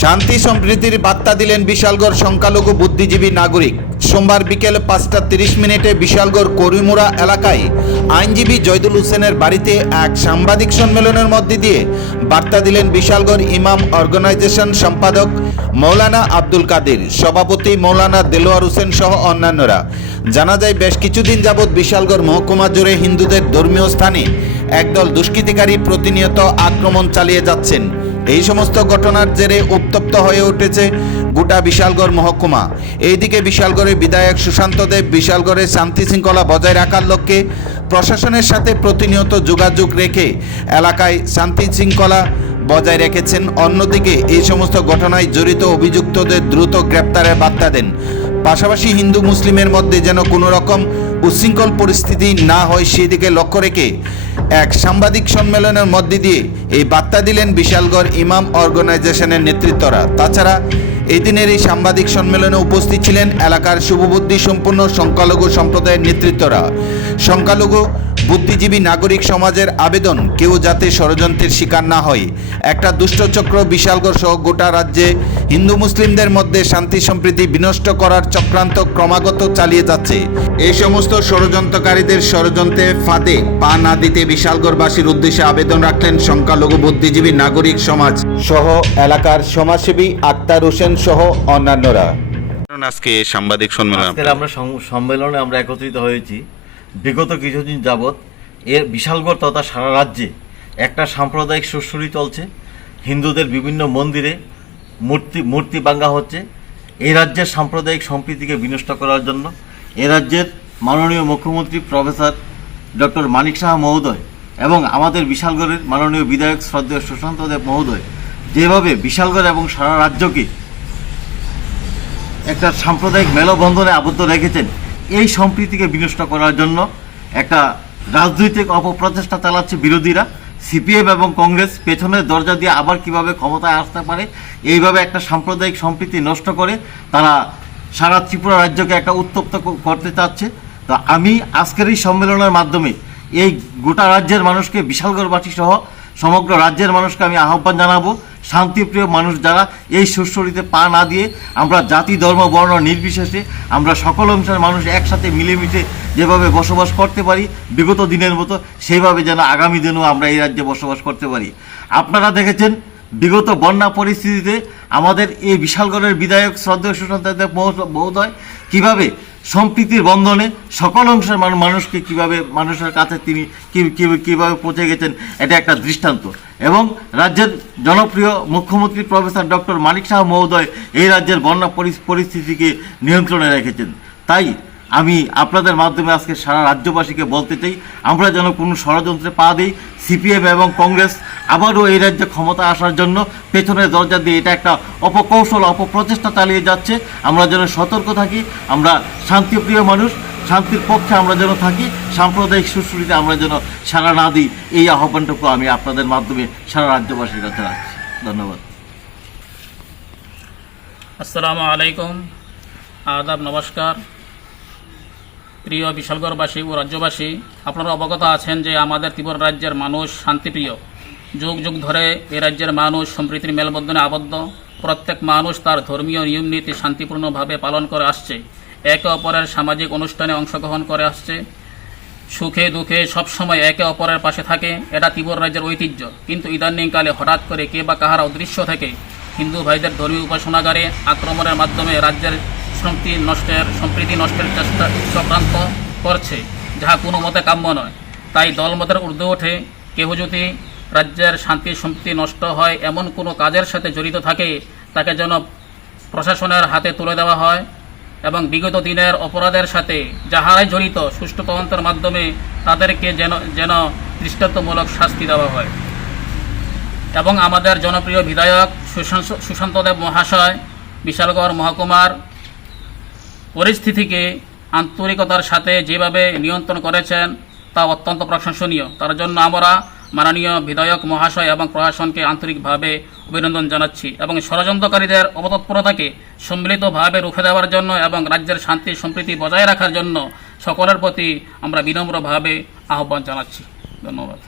শান্তি সম্প্রীতির বার্তা দিলেন বিশালগড় সংখ্যালঘু বুদ্ধিজীবী নাগরিক। সোমবার বিকেল পাঁচটা তিরিশ মিনিটে বিশালগড় করিমুরা এলাকায় আইনজীবী জয়দুল হোসেনের বাড়িতে এক সাংবাদিক সম্মেলনের মধ্যে দিয়ে বার্তা দিলেন বিশালগড় ইমাম অর্গানাইজেশন সম্পাদক মৌলানা আব্দুল কাদের, সভাপতি মৌলানা দেলোয়ার হোসেন সহ অন্যান্যরা। জানা যায়, বেশ কিছুদিন যাবৎ বিশালগড় মহকুমা জুড়ে হিন্দুদের ধর্মীয় স্থানে একদল দুষ্কৃতিকারী প্রতিনিয়ত আক্রমণ চালিয়ে যাচ্ছেন। এই সমস্ত ঘটনার জেরে উত্তপ্ত হয়ে উঠেছে গোটা বিশালগড় মহকুমা। এইদিকে বিশালগড়ের বিধায়ক সুশান্ত দেব বিশালগড়ের শান্তি শৃঙ্খলা বজায় রাখার লক্ষ্যে প্রশাসনের সাথে প্রতিনিয়ত যোগাযোগ রেখে এলাকায় শান্তি শৃঙ্খলা বজায় রেখেছেন। অন্যদিকে এই সমস্ত ঘটনায় জড়িত অভিযুক্তদের দ্রুত গ্রেপ্তারের বার্তা দেন। পাশাপাশি হিন্দু মুসলিমের মধ্যে যেন কোনো রকম উচ্ছৃঙ্খল পরিস্থিতি না হয়, সেদিকে লক্ষ্য রেখে এক সাংবাদিক সম্মেলনের মধ্যে দিয়ে এই বার্তা দিলেন বিশালগড় ইমাম অর্গানাইজেশনের নেতৃত্বরা। তাছাড়া এই দিনের এই সাংবাদিক সম্মেলনে উপস্থিত ছিলেন এলাকার শুভবুদ্ধি সম্পন্ন সংখ্যালঘু সম্প্রদায়ের নেতৃত্বরা। সংখ্যালঘু বুদ্ধিজীবী নাগরিক সমাজের আবেদন কেউ যাতে ষড়যন্ত্রের শিকার না হয়। একটা দুষ্টচক্র বিশালগড় সহ গোটা রাজ্যে হিন্দু মুসলিমদের মধ্যে শান্তি সম্প্রীতি বিনষ্ট করার চক্রান্ত ক্রমাগত চালিয়ে যাচ্ছে। এই সমস্ত ষড়যন্ত্রকারীদের ষড়যন্ত্রে ফাঁদে পা না দিতে বিশালগড়বাসীর উদ্দেশ্যে আবেদন রাখলেন সংখ্যালঘু বুদ্ধিজীবী নাগরিক সমাজ সহ এলাকার সমাজসেবী আক্তার হোসেন সহ অন্যান্যরা। আজকে সাংবাদিক সম্মেলন আমরা সম- সম্মেলনে আমরা একত্রিত হয়েছি। বিগত কিছুদিন যাবৎ এর বিশালগড় তথা সারা রাজ্যে একটা সাম্প্রদায়িক সুশ্রুতি চলছে। হিন্দুদের বিভিন্ন মন্দিরে মূর্তি মূর্তি ভাঙ্গা হচ্ছে। এই রাজ্যের সাম্প্রদায়িক সম্প্রীতিকে বিনষ্ট করার জন্য এ রাজ্যের মাননীয় মুখ্যমন্ত্রী প্রফেসর ডক্টর মানিক সাহা মহোদয় এবং আমাদের বিশালগড়ের মাননীয় বিধায়ক শ্রদ্ধেয় সুশান্ত দেব মহোদয় যেভাবে বিশালগড় এবং সারা রাজ্যকে একটা সাম্প্রদায়িক মেলবন্ধনে আবদ্ধ রেখেছেন এই সম্প্রীতিকে বিনষ্ট করার জন্য একটা রাজনৈতিক অপপ্রচেষ্টা চালাচ্ছে বিরোধীরা, সিপিএম এবং কংগ্রেস পেছনের দরজা দিয়ে আবার কীভাবে ক্ষমতায় আসতে পারে, এইভাবে একটা সাম্প্রদায়িক সম্প্রীতি নষ্ট করে তারা সারা ত্রিপুরা রাজ্যকে একটা উত্তপ্ত করতে চাচ্ছে। তো আমি আজকের এই সম্মেলনের মাধ্যমে এই গোটা রাজ্যের মানুষকে বিশালগড়বাসী সহ সমগ্র রাজ্যের মানুষকে আমি আহ্বান জানাব, শান্তিপ্রিয় মানুষ যারা এই সুস্থরিতে পা না দিয়ে আমরা জাতি, ধর্ম, বর্ণ নির্বিশেষে আমরা সকল অংশের মানুষ একসাথে মিলেমিশে যেভাবে বসবাস করতে পারি, বিগত দিনের মতো সেইভাবে যেন আগামী দিনেও আমরা এই রাজ্যে বসবাস করতে পারি। আপনারা দেখেছেন, বিগত বন্যা পরিস্থিতিতে আমাদের এই বিশালগড়ের বিধায়ক, শ্রদ্ধেয় সুশান্ত মহোদয়, কীভাবে সম্প্রীতির বন্ধনে সকল অংশের মানুষকে কীভাবে মানুষের কাছে তিনি কীভাবে পৌঁছে গেছেন, এটা একটা দৃষ্টান্ত। এবং রাজ্যের জনপ্রিয় মুখ্যমন্ত্রী প্রফেসর ডক্টর মানিক শাহ মহোদয় এই রাজ্যের বন্যা পরি- পরিস্থিতিকে নিয়ন্ত্রণে রেখেছেন। তাই আমি আপনাদের মাধ্যমে আজকে সারা রাজ্যবাসীকে বলতে চাই, আমরা যেন কোনো ষড়যন্ত্রে পা দিই, সিপিএম এবং কংগ্রেস আবারও এই রাজ্যে ক্ষমতা আসার জন্য পেছনের দরজা দিয়ে এটা একটা অপকৌশল, অপপ্রচেষ্টা চালিয়ে যাচ্ছে। আমরা যেন সতর্ক থাকি, আমরা শান্তিপ্রিয় মানুষ, শান্তির পক্ষে আমরা যেন থাকি, সাম্প্রদায়িক সুশ্রুতিতে আমরা যেন সারা না দিই। এই আহ্বানটুকু আমি আপনাদের মাধ্যমে সারা রাজ্যবাসীর কাছে রাখছি। ধন্যবাদ। আসসালামু আলাইকুম। আদাব নমস্কার। প্রিয় বিশালগড়বাসী ও রাজ্যবাসী, আপনারা অবগত আছেন যে আমাদের ত্রিপুরা রাজ্যের মানুষ শান্তিপ্রিয়। যুগ যুগ ধরে এ রাজ্যের মানুষ সম্প্রীতির মেলবন্ধনে আবদ্ধ। প্রত্যেক মানুষ তার ধর্মীয় নিয়ম নীতি শান্তিপূর্ণভাবে পালন করে আসছে। একে অপরের সামাজিক অনুষ্ঠানে অংশগ্রহণ করে আসছে। সুখে দুঃখে সবসময় একে অপরের পাশে থাকে, এটা ত্রিপুরা রাজ্যের ঐতিহ্য। কিন্তু ইদানিংকালে হঠাৎ করে কে বা কাহারা অদৃশ্য থেকে হিন্দু ভাইদের ধর্মীয় উপাসনাগারে আক্রমণের মাধ্যমে রাজ্যের সম্প্রীতি নষ্টের সম্প্রীতি নষ্টের চেষ্টা চক্রান্ত করছে, যাহা কোনো মতে কাম্য নয়। তাই দলমতের ঊর্ধ্বে ওঠে কেহ যদি রাজ্যের শান্তি, সম্প্রীতি নষ্ট হয়, এমন কোনো কাজের সাথে জড়িত থাকে, তাকে যেন প্রশাসনের হাতে তুলে দেওয়া হয় এবং বিগত দিনের অপরাধের সাথে যাহারাই জড়িত, সুষ্ঠু তদন্তের মাধ্যমে তাদেরকে যেন যেন দৃষ্টান্তমূলক শাস্তি দেওয়া হয়। এবং আমাদের জনপ্রিয় বিধায়ক সুশান্ত সুশান্তদেব মহাশয়, বিশালগড় মহকুমার পরিস্থিতিকে আন্তরিকতার সাথে যেভাবে নিয়ন্ত্রণ করেছেন, তা অত্যন্ত প্রশংসনীয়। তার জন্য আমরা মাননীয় বিধায়ক, মহাশয় এবং প্রশাসনকে আন্তরিকভাবে অভিনন্দন জানাচ্ছি এবং ষড়যন্ত্রকারীদের অবতৎপরতাকে সম্মিলিতভাবে রুখে দেওয়ার জন্য এবং রাজ্যের শান্তি, সম্প্রীতি বজায় রাখার জন্য সকলের প্রতি আমরা বিনম্রভাবে আহ্বান জানাচ্ছি। ধন্যবাদ।